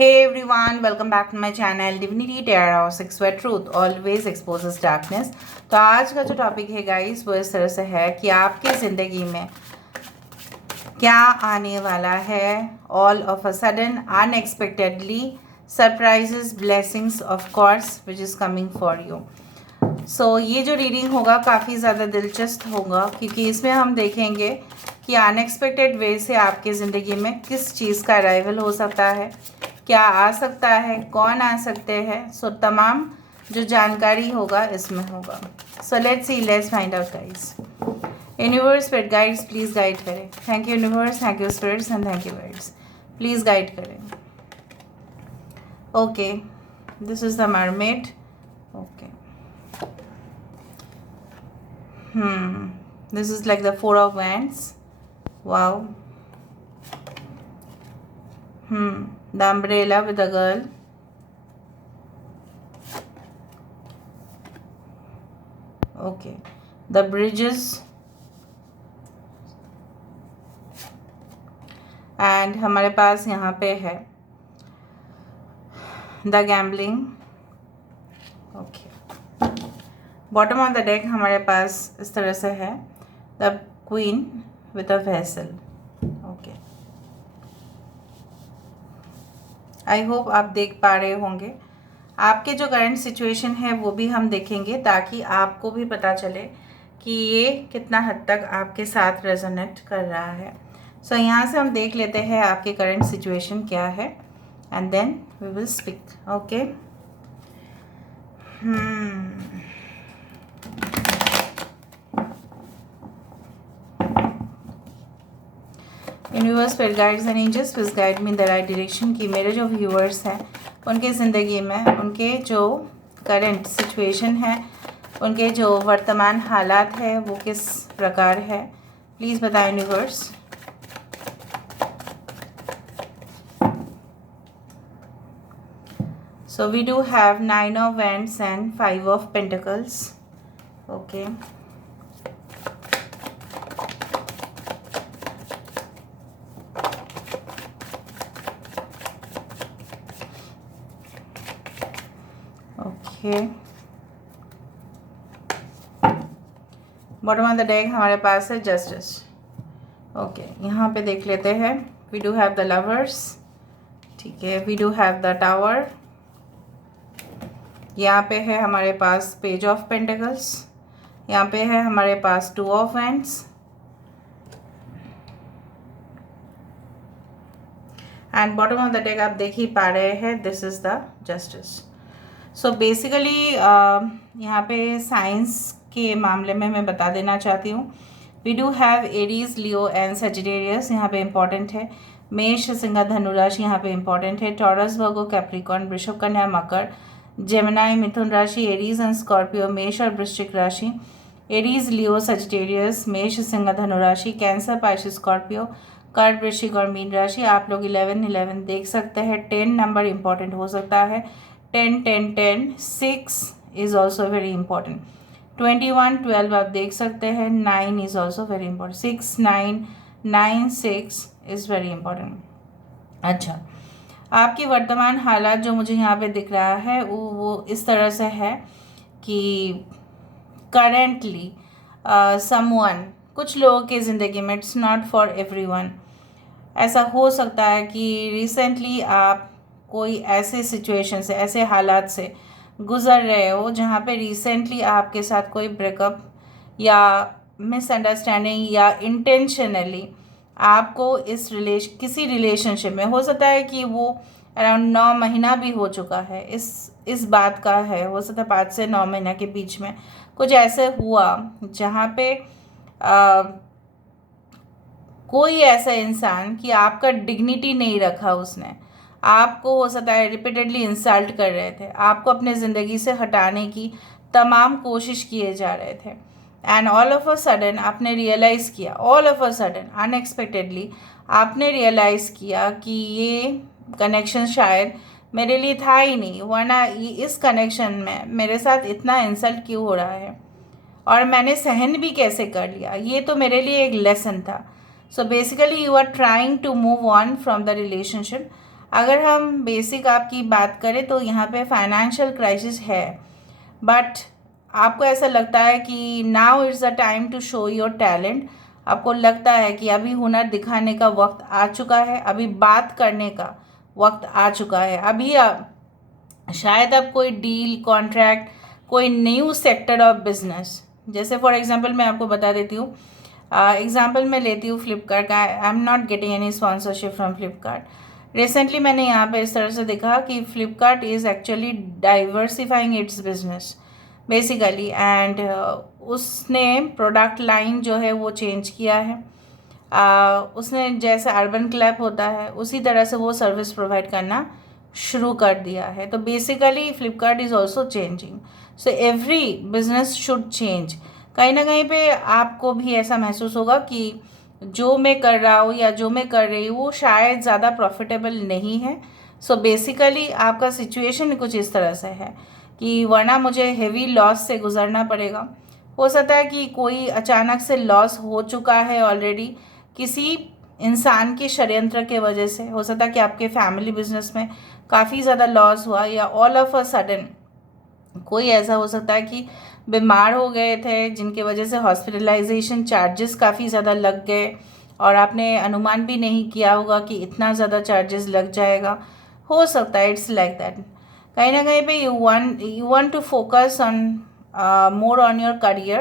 Hey everyone, welcome back to my channel Divinity Terra or Six Where Truth Always Exposes Darkness। तो आज का जो topic है guys वो इस तरह से है कि आपकी ज़िंदगी में क्या आने वाला है। All of a sudden unexpectedly surprises blessings of course which is coming for you. So ये जो रीडिंग होगा काफ़ी ज़्यादा दिलचस्प होगा क्योंकि इसमें हम देखेंगे कि अनएक्सपेक्टेड वे से आपकी ज़िंदगी में किस चीज़ का अराइवल हो सकता है, क्या आ सकता है, कौन आ सकते हैं। सो तमाम जो जानकारी होगा इसमें होगा। So let's see, let's find out guys. Universe spirit guides please guide करें। Thank you universe, thank you spirits and thank you guides, please guide करें। Okay, this is the mermaid. Okay, this is like the Four of Wands. Wow. The umbrella with the girl. Okay, the bridges. And हमारे पास यहाँ पे है the gambling. Okay. Bottom of the deck हमारे पास इस तरह से है the queen with a vessel. Okay, I hope आप देख पा रहे होंगे। आपके जो करंट सिचुएशन है वो भी हम देखेंगे ताकि आपको भी पता चले कि ये कितना हद तक आपके साथ रेजोनेट कर रहा है। सो यहाँ से हम देख लेते हैं आपके करंट सिचुएशन क्या है and then we will speak. Okay, universe spirit guides and angels please guide me in the right direction कि मेरे जो व्यूअर्स हैं उनके ज़िंदगी में उनके जो करंट सिचुएशन है, उनके जो वर्तमान हालात है वो किस प्रकार है। प्लीज़ बताएं universe. So we do have 9 of wands and 5 of pentacles. Okay, bottom of the deck हमारे पास है जस्टिस। ओके, यहाँ पे देख लेते हैं। We do have the lovers, ठीक है, we do have the tower. यहाँ पे है हमारे पास पेज ऑफ पेंटिकल्स, यहाँ पे है हमारे पास 2 of wands and bottom of the deck आप देख ही पा रहे हैं this is the justice. So basically यहाँ पे साइंस के मामले में मैं बता देना चाहती हूँ। We do have Aries, Leo and Sagittarius यहाँ पे इम्पॉर्टेंट है। मेष, सिंह, धनु राशि यहाँ पे इम्पॉर्टेंट है। टॉरस, वर्गो, कैप्रिकॉर्न, वृषभ, कन्या, मकर, जेमिनाई, मिथुन राशि, एरीज एंड स्कॉर्पियो, मेष और वृश्चिक राशि। एरीज, लियो, सजिटेरियस, मेष, सिंह, धनु राशि, कैंसर, पाइसेस, स्कॉर्पियो, कर्क, वृश्चिक और मीन राशि। आप लोग 11-11 देख सकते हैं। 10 नंबर इम्पॉर्टेंट हो सकता है। 10-10-10, 6 इज़ ऑल्सो वेरी इंपॉर्टेंट। 21-12 आप देख सकते हैं। 9 is also very important. 6-9-9-6 is very important. अच्छा, आपकी वर्तमान हालात जो मुझे यहाँ पे दिख रहा है वो इस तरह से है कि करेंटली समवन, कुछ लोगों की ज़िंदगी में, इट्स नॉट फॉर एवरीवन, ऐसा हो सकता है कि रिसेंटली आप कोई ऐसे सिचुएशन से, ऐसे हालात से गुज़र रहे हो जहाँ पे रिसेंटली आपके साथ कोई ब्रेकअप या मिसअंडरस्टैंडिंग या इंटेंशनली आपको किसी रिलेशनशिप में, हो सकता है कि वो अराउंड 9 महीना भी हो चुका है, इस बात का है, हो सकता है 5 से 9 महीना के बीच में कुछ ऐसे हुआ जहाँ पे कोई ऐसा इंसान कि आपका डिग्निटी नहीं रखा उसने, आपको हो सकता है रिपीटेडली इंसल्ट कर रहे थे, आपको अपने ज़िंदगी से हटाने की तमाम कोशिश किए जा रहे थे and all of a sudden आपने रियलाइज़ किया, all of a sudden unexpectedly आपने रियलाइज़ किया कि ये कनेक्शन शायद मेरे लिए था ही नहीं, वरना इस कनेक्शन में मेरे साथ इतना इंसल्ट क्यों हो रहा है और मैंने सहन भी कैसे कर लिया, ये तो मेरे लिए एक लेसन था। So basically you are trying to move on from the relationship. अगर हम बेसिक आपकी बात करें तो यहाँ पे फाइनेंशियल क्राइसिस है, बट आपको ऐसा लगता है कि now it's the time to show your talent. आपको लगता है कि अभी हुनर दिखाने का वक्त आ चुका है, अभी बात करने का वक्त आ चुका है। अभी शायद अब कोई डील, कॉन्ट्रैक्ट, कोई न्यू सेक्टर ऑफ बिजनेस, जैसे फॉर एग्जांपल मैं आपको बता देती हूँ, एग्जांपल मैं लेती हूँ फ्लिपकार्ट का। I am not getting any sponsorship from Flipkart. Recently मैंने यहाँ पे इस तरह से देखा कि Flipkart is actually diversifying it's business basically, and उसने प्रोडक्ट लाइन जो है वो चेंज किया है। उसने जैसे अर्बन क्लैप होता है उसी तरह से वो सर्विस प्रोवाइड करना शुरू कर दिया है। तो basically Flipkart is also changing, so every business should change. कहीं ना कहीं पे आपको भी ऐसा महसूस होगा कि जो मैं कर रहा हूँ या जो मैं कर रही हूँ वो शायद ज़्यादा प्रॉफिटेबल नहीं है। सो बेसिकली आपका सिचुएशन कुछ इस तरह से है कि वरना मुझे हेवी लॉस से गुजरना पड़ेगा। हो सकता है कि कोई अचानक से लॉस हो चुका है ऑलरेडी किसी इंसान के षड्यंत्र के वजह से। हो सकता है कि आपके फैमिली बिजनेस में काफ़ी ज़्यादा लॉस हुआ, या ऑल ऑफ अ सडन कोई ऐसा हो सकता है कि बीमार हो गए थे जिनके वजह से हॉस्पिटलाइजेशन चार्जेस काफ़ी ज़्यादा लग गए और आपने अनुमान भी नहीं किया होगा कि इतना ज़्यादा चार्जेस लग जाएगा। हो सकता है इट्स लाइक दैट। कहीं ना कहीं पे you want to focus on more on your career,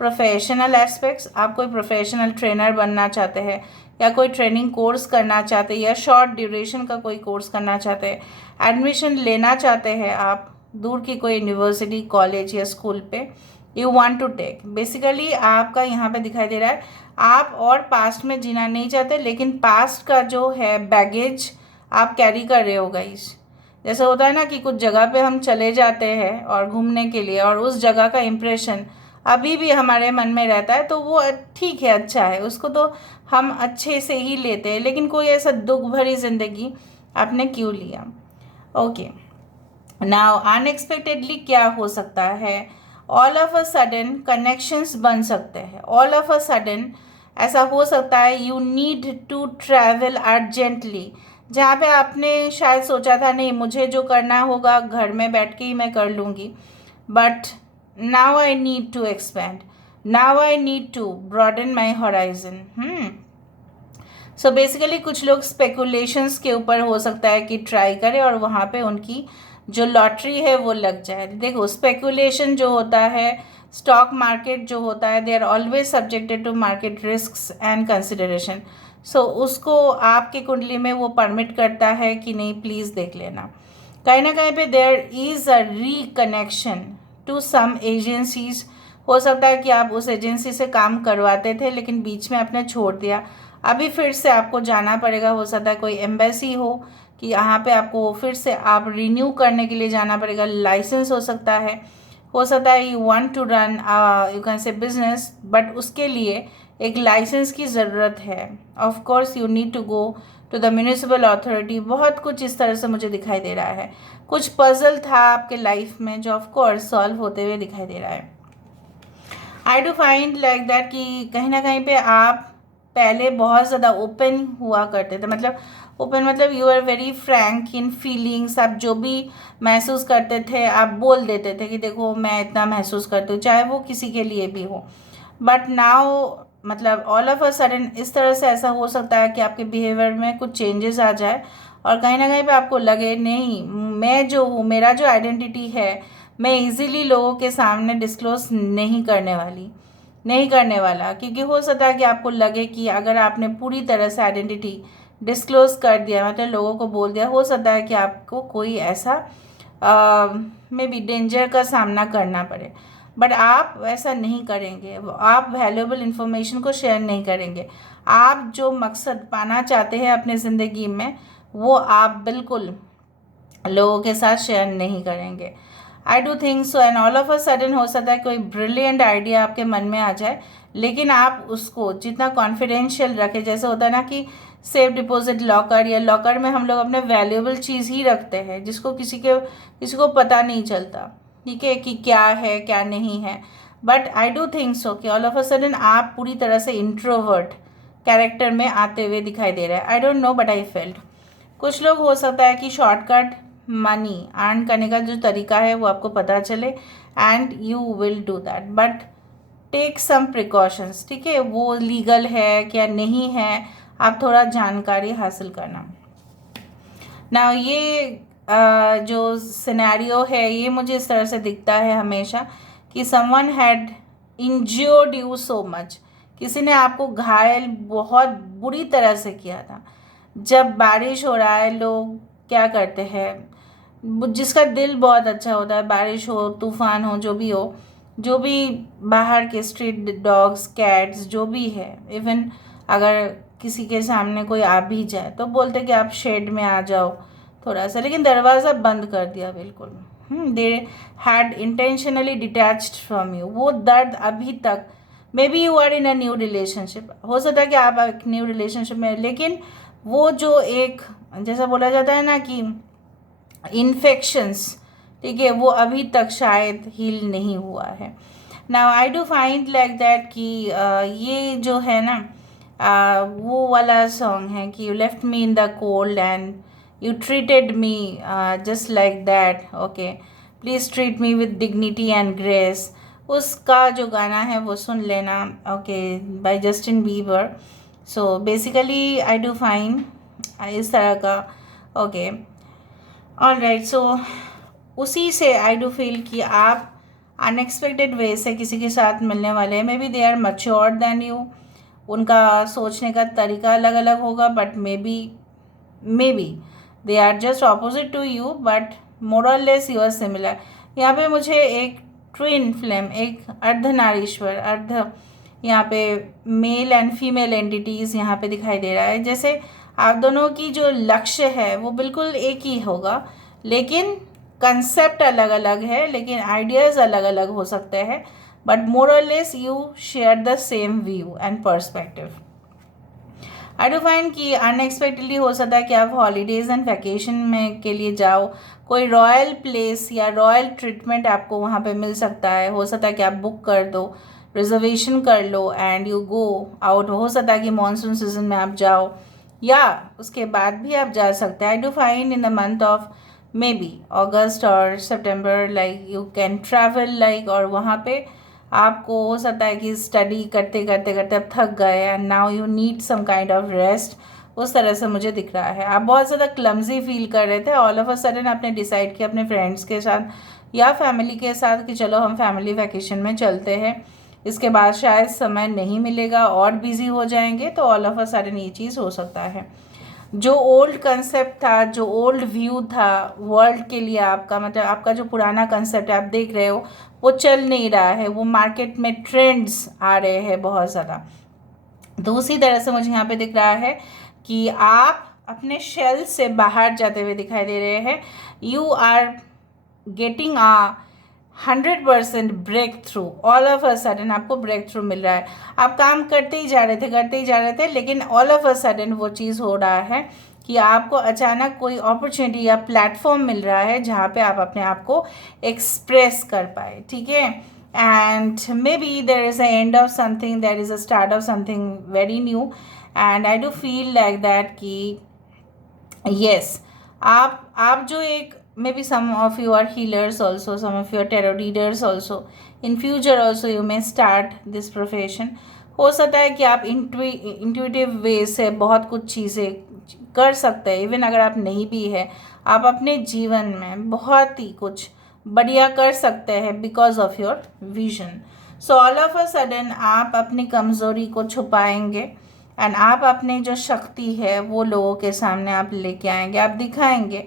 professional aspects. आप कोई प्रोफेशनल ट्रेनर बनना चाहते हैं या कोई ट्रेनिंग कोर्स करना चाहते हैं या शॉर्ट ड्यूरेशन का कोई कोर्स करना चाहते हैं, एडमिशन लेना चाहते हैं आप दूर की कोई यूनिवर्सिटी, कॉलेज या स्कूल पे, you want to take. Basically आपका यहाँ पे दिखाई दे रहा है आप और पास्ट में जीना नहीं चाहते, लेकिन पास्ट का जो है बैगेज आप कैरी कर रहे हो गाइस। जैसे होता है ना कि कुछ जगह पे हम चले जाते हैं और घूमने के लिए, और उस जगह का इम्प्रेशन अभी भी हमारे मन में रहता है, तो वो ठीक है, अच्छा है, उसको तो हम अच्छे से ही लेते हैं। लेकिन कोई ऐसा दुख भरी ज़िंदगी आपने क्यों लिया? ओके, नाउ अनएक्सपेक्टेडली क्या हो सकता है? All of a sudden connections बन सकते हैं। ऑल ऑफ अ सडन ऐसा हो सकता है you need to travel urgently, जहाँ पे आपने शायद सोचा था नहीं मुझे जो करना होगा घर में बैठ के ही मैं कर लूँगी, but now I need to expand, now I need to broaden my horizon. So basically कुछ लोग स्पेकुलेशंस के ऊपर हो सकता है कि ट्राई करें और वहाँ पे उनकी जो लॉटरी है वो लग जाए। देखो स्पेकुलेशन जो होता है, स्टॉक मार्केट जो होता है, they are always subjected to market risks and consideration. So उसको आपकी कुंडली में वो परमिट करता है कि नहीं, प्लीज़ देख लेना। कहीं ना कहीं पे there is a reconnection to some agencies. हो सकता है कि आप उस एजेंसी से काम करवाते थे लेकिन बीच में आपने छोड़ दिया, अभी फिर से आपको जाना पड़ेगा। हो सकता है कोई एम्बेसी हो कि यहाँ पे आपको फिर से आप रिन्यू करने के लिए जाना पड़ेगा, लाइसेंस हो सकता है। हो सकता है you want to run you can say business, but उसके लिए एक लाइसेंस की ज़रूरत है। Of course you need to go to the municipal authority. बहुत कुछ इस तरह से मुझे दिखाई दे रहा है। कुछ पजल था आपके लाइफ में जो ऑफ कोर्स सॉल्व होते हुए दिखाई दे रहा है। आई डू फाइंड लाइक दैट कि कहीं ना कहीं पे आप पहले बहुत ज़्यादा ओपन हुआ करते थे, मतलब ओपन मतलब you are very frank in feelings. आप जो भी महसूस करते थे आप बोल देते थे कि देखो मैं इतना महसूस करती हूँ, चाहे वो किसी के लिए भी हो। बट नाउ मतलब ऑल ऑफ अ सडन इस तरह से ऐसा हो सकता है कि आपके बिहेवियर में कुछ चेंजेस आ जाए और कहीं ना कहीं पे आपको लगे नहीं, मैं जो हूँ, मेरा जो आइडेंटिटी है, मैं इजीली लोगों के सामने डिस्क्लोज नहीं करने वाला। क्योंकि हो सकता है कि आपको लगे कि अगर आपने पूरी तरह से आइडेंटिटी डिस्क्लोज कर दिया, मतलब लोगों को बोल दिया, हो सकता है कि आपको कोई ऐसा मे बी डेंजर का सामना करना पड़े। बट आप वैसा नहीं करेंगे, आप वैल्यूएबल इन्फॉर्मेशन को शेयर नहीं करेंगे। आप जो मकसद पाना चाहते हैं अपने ज़िंदगी में वो आप बिल्कुल लोगों के साथ शेयर नहीं करेंगे। I do think so. And all of a sudden हो सकता है कोई ब्रिलियंट आइडिया आपके मन में आ जाए, लेकिन आप उसको जितना कॉन्फिडेंशियल रखें, जैसे होता है ना कि सेफ डिपॉजिट लॉकर, या लॉकर में हम लोग अपने वैल्यूएबल चीज़ ही रखते हैं जिसको किसी को पता नहीं चलता, ठीक है, कि क्या है क्या नहीं है। But I do think so कि ऑल ऑफ अ सडन आप पूरी तरह से इंट्रोवर्ट कैरेक्टर में आते हुए दिखाई दे रहा है। I don't know but I felt. कुछ लोग हो सकता है कि शॉर्टकट मनी अर्न करने का जो तरीका है वो आपको पता चले and you will do that, but take some precautions, ठीक है। वो लीगल है क्या नहीं है, आप थोड़ा जानकारी हासिल करना। ना ये जो सिनेरियो है ये मुझे इस तरह से दिखता है हमेशा कि someone had injured you so much, किसी ने आपको घायल बहुत बुरी तरह से किया था। जब बारिश हो रहा है लोग क्या करते हैं, जिसका दिल बहुत अच्छा होता है, बारिश हो तूफान हो जो भी हो, जो भी बाहर के स्ट्रीट डॉग्स कैट्स जो भी है, इवन अगर किसी के सामने कोई आ भी जाए तो बोलते कि आप शेड में आ जाओ थोड़ा सा, लेकिन दरवाज़ा बंद कर दिया बिल्कुल। They had intentionally detached from you. वो दर्द अभी तक, maybe you are in a new relationship, हो सकता है कि आप एक न्यू रिलेशनशिप में, लेकिन वो जो एक जैसा बोला जाता है ना कि इन्फेक्शंस, ठीक है, वो अभी तक शायद हील नहीं हुआ है। Now I do find like that कि ये जो है ना वो वाला सॉन्ग है कि you left me in the cold and you treated me just like that, okay please treat me with dignity and grace. उसका जो गाना है वो सुन लेना, okay, by Justin Bieber. So basically I do find इस तरह का, ओके ऑल राइट। सो उसी से आई डू फील कि आप अनएक्सपेक्टेड वे से किसी के साथ मिलने वाले हैं। Maybe they are mature than you, उनका सोचने का तरीका अलग अलग होगा, but maybe they are just opposite to you, but more और लेस यू आर सिमिलर। यहाँ पे मुझे एक ट्विन फ्लेम, एक अर्धनारीश्वर, यहाँ पे मेल एंड फीमेल एंटिटीज़ यहाँ पे दिखाई दे रहा है। जैसे आप दोनों की जो लक्ष्य है वो बिल्कुल एक ही होगा, लेकिन कंसेप्ट अलग अलग है, लेकिन आइडियाज़ अलग अलग हो सकते हैं, बट मोर और less you share the same view and perspective. I do find कि अनएक्सपेक्टेडली हो सकता है कि आप हॉलीडेज़ एंड वैकेशन में के लिए जाओ, कोई रॉयल प्लेस या रॉयल ट्रीटमेंट आपको वहाँ पे मिल सकता है। हो सकता है कि आप बुक कर दो, रिजर्वेशन कर लो एंड यू गो आउट। हो सकता है कि मानसून सीजन में आप जाओ या उसके बाद भी आप जा सकते हैं। I do find in the month of May be अगस्त और सितंबर, like you can travel like, और वहाँ पे आपको हो सकता है कि स्टडी करते करते करते अब थक गए and now you need some kind of rest. उस तरह से मुझे दिख रहा है आप बहुत ज़्यादा क्लमजी फील कर रहे थे। ऑल ऑफ अ सडन आपने डिसाइड किया अपने फ्रेंड्स के साथ या फैमिली के साथ कि चलो हम फैमिली वैकेशन में चलते हैं। इसके बाद शायद समय नहीं मिलेगा और बिज़ी हो जाएंगे, तो ऑल ऑफ अ सडन ये चीज़ हो सकता है। जो ओल्ड कंसेप्ट था, जो ओल्ड व्यू था वर्ल्ड के लिए आपका, मतलब आपका जो पुराना कंसेप्ट आप देख रहे हो वो चल नहीं रहा है, वो मार्केट में ट्रेंड्स आ रहे हैं बहुत ज़्यादा। तो उसी तरह से मुझे यहाँ पे दिख रहा है कि आप अपने शेल से बाहर जाते हुए दिखाई दे रहे हैं। You are getting 100% breakthrough, all of a sudden आपको ब्रेक थ्रू मिल रहा है। आप काम करते ही जा रहे थे, लेकिन ऑल ऑफ अ सडन वो चीज़ हो रहा है कि आपको अचानक कोई अपॉर्चुनिटी या प्लेटफॉर्म मिल रहा है जहाँ पे आप अपने आप को एक्सप्रेस कर पाए, ठीक है। And may be there is a end of something, there is a start of something very new, and I do feel like that कि yes, आप जो एक, maybe some of you are healers also, some of you are tarot readers also, in future also you may start this profession। हो सकता है कि आप intuitive वे से बहुत कुछ चीज़ें कर सकते हैं। इवन अगर आप नहीं भी है, आप अपने जीवन में बहुत ही कुछ बढ़िया कर सकते हैं because of your vision. So all of a sudden आप अपनी कमज़ोरी को छुपाएंगे एंड आप अपने जो शक्ति है वो लोगों के सामने आप लेके आएंगे, आप दिखाएंगे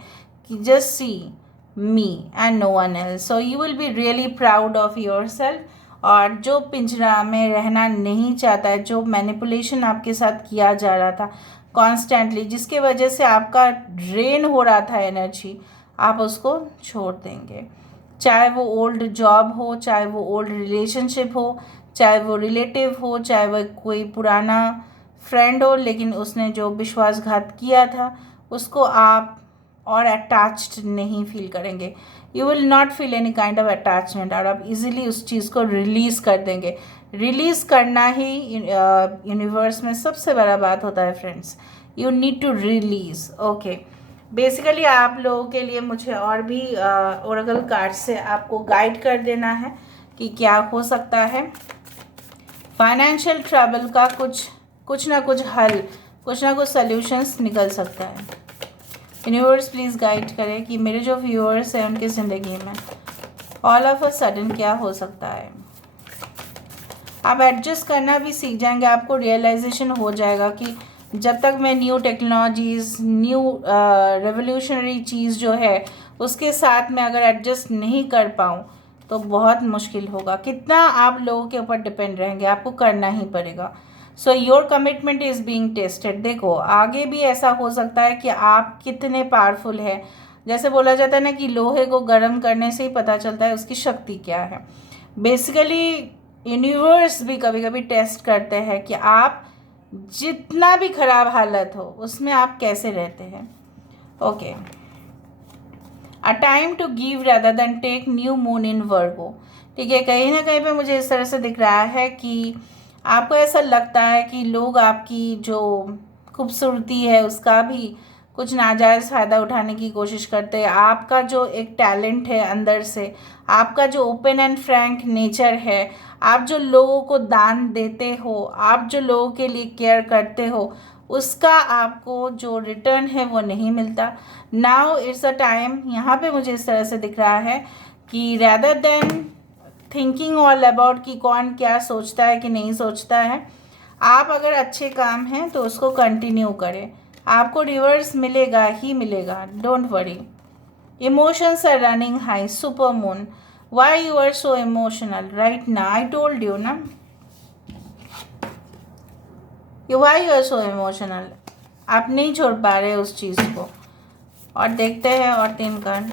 कि just see me and no one else. So you will be really proud of yourself. और जो पिंजरा में रहना नहीं चाहता है, जो मैनिपुलेशन आपके साथ किया जा रहा था कॉन्स्टेंटली, जिसके वजह से आपका ड्रेन हो रहा था एनर्जी, आप उसको छोड़ देंगे। चाहे वो ओल्ड जॉब हो, चाहे वो ओल्ड रिलेशनशिप हो, चाहे वो रिलेटिव हो, चाहे वो कोई पुराना फ्रेंड हो, लेकिन उसने जो विश्वासघात किया था उसको आप और अटैच्ड नहीं फील करेंगे। You will not feel any kind of attachment, और आप इजीली उस चीज़ को रिलीज़ कर देंगे। रिलीज़ करना ही यूनिवर्स में सबसे बड़ा बात होता है friends. You need to release, okay. Basically आप लोगों के लिए मुझे और भी ओरेकल कार्ड से आपको गाइड कर देना है कि क्या हो सकता है। फाइनेंशियल ट्रबल का कुछ ना कुछ हल, कुछ ना कुछ सॉल्यूशंस निकल सकता है। यूनिवर्स प्लीज़ गाइड करें कि मेरे जो व्यूअर्स हैं उनकी ज़िंदगी में ऑल ऑफ अ सडन क्या हो सकता है। आप एडजस्ट करना भी सीख जाएंगे, आपको रियलाइजेशन हो जाएगा कि जब तक मैं न्यू टेक्नोलॉजीज़, न्यू रेवोल्यूशनरी चीज़ जो है उसके साथ में अगर एडजस्ट नहीं कर पाऊँ तो बहुत मुश्किल होगा। कितना आप लोगों के ऊपर डिपेंड रहेंगे, आपको करना ही पड़ेगा। So your commitment is being tested. देखो आगे भी ऐसा हो सकता है कि आप कितने पावरफुल है। जैसे बोला जाता है ना कि लोहे को गर्म करने से ही पता चलता है उसकी शक्ति क्या है। बेसिकली यूनिवर्स भी कभी कभी टेस्ट करते हैं कि आप जितना भी खराब हालत हो उसमें आप कैसे रहते हैं। Okay, a time to give rather than take, new moon in Virgo. ठीक है, कहीं ना कहीं पे मुझे इस तरह से दिख रहा है कि आपको ऐसा लगता है कि लोग आपकी जो खूबसूरती है उसका भी कुछ नाजायज़ फ़ायदा उठाने की कोशिश करते हैं। आपका जो एक टैलेंट है अंदर से, आपका जो ओपन एंड फ्रैंक नेचर है, आप जो लोगों को दान देते हो, आप जो लोगों के लिए केयर करते हो, उसका आपको जो रिटर्न है वो नहीं मिलता। नाउ इट्स अ टाइम, यहाँ पे मुझे इस तरह से दिख रहा है कि rather than thinking all about कि कौन क्या सोचता है कि नहीं सोचता है, आप अगर अच्छे काम हैं तो उसको कंटिन्यू करें, आपको रिवर्स मिलेगा ही मिलेगा, don't worry. Emotions are running high, super moon, why you are so emotional right now, I told you ना, why you are so emotional, आप नहीं छोड़ पा रहे उस चीज़ को। और देखते हैं और 3 card.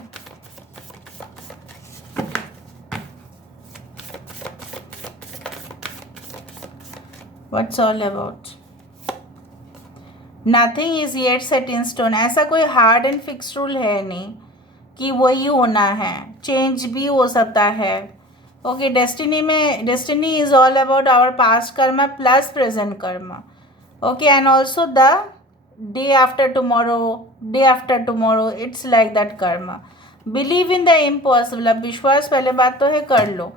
What's all about, nothing is yet set in stone. ऐसा कोई हार्ड एंड फिक्स रूल है नहीं कि वही होना है, चेंज भी हो सकता है। ओके, डेस्टिनी में, destiny is all about our past karma plus present karma. Okay, and also the day after tomorrow, it's like that karma. Believe in the impossible. अब विश्वास पहले बात तो है कर लो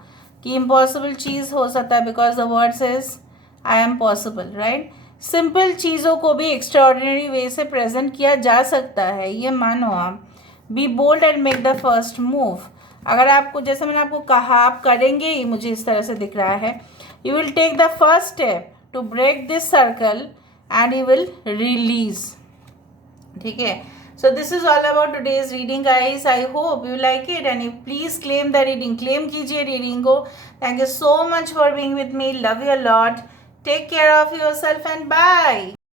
कि इम्पॉसिबल चीज़ हो सकता है, because the word says I am possible, right. Simple चीज़ों को भी एक्स्ट्राऑर्डिनरी वे से प्रेजेंट किया जा सकता है, ये मानो आप। Be bold and make the first move. अगर आपको, जैसे मैंने आपको कहा, आप करेंगे ही, मुझे इस तरह से दिख रहा है। You will take the first step to break this circle and you will release. ठीक है, so this is all about today's reading guys. I hope you like it and you please claim the reading, claim कीजिए reading को। Thank you so much for being with me, love you a lot, take care of yourself and bye.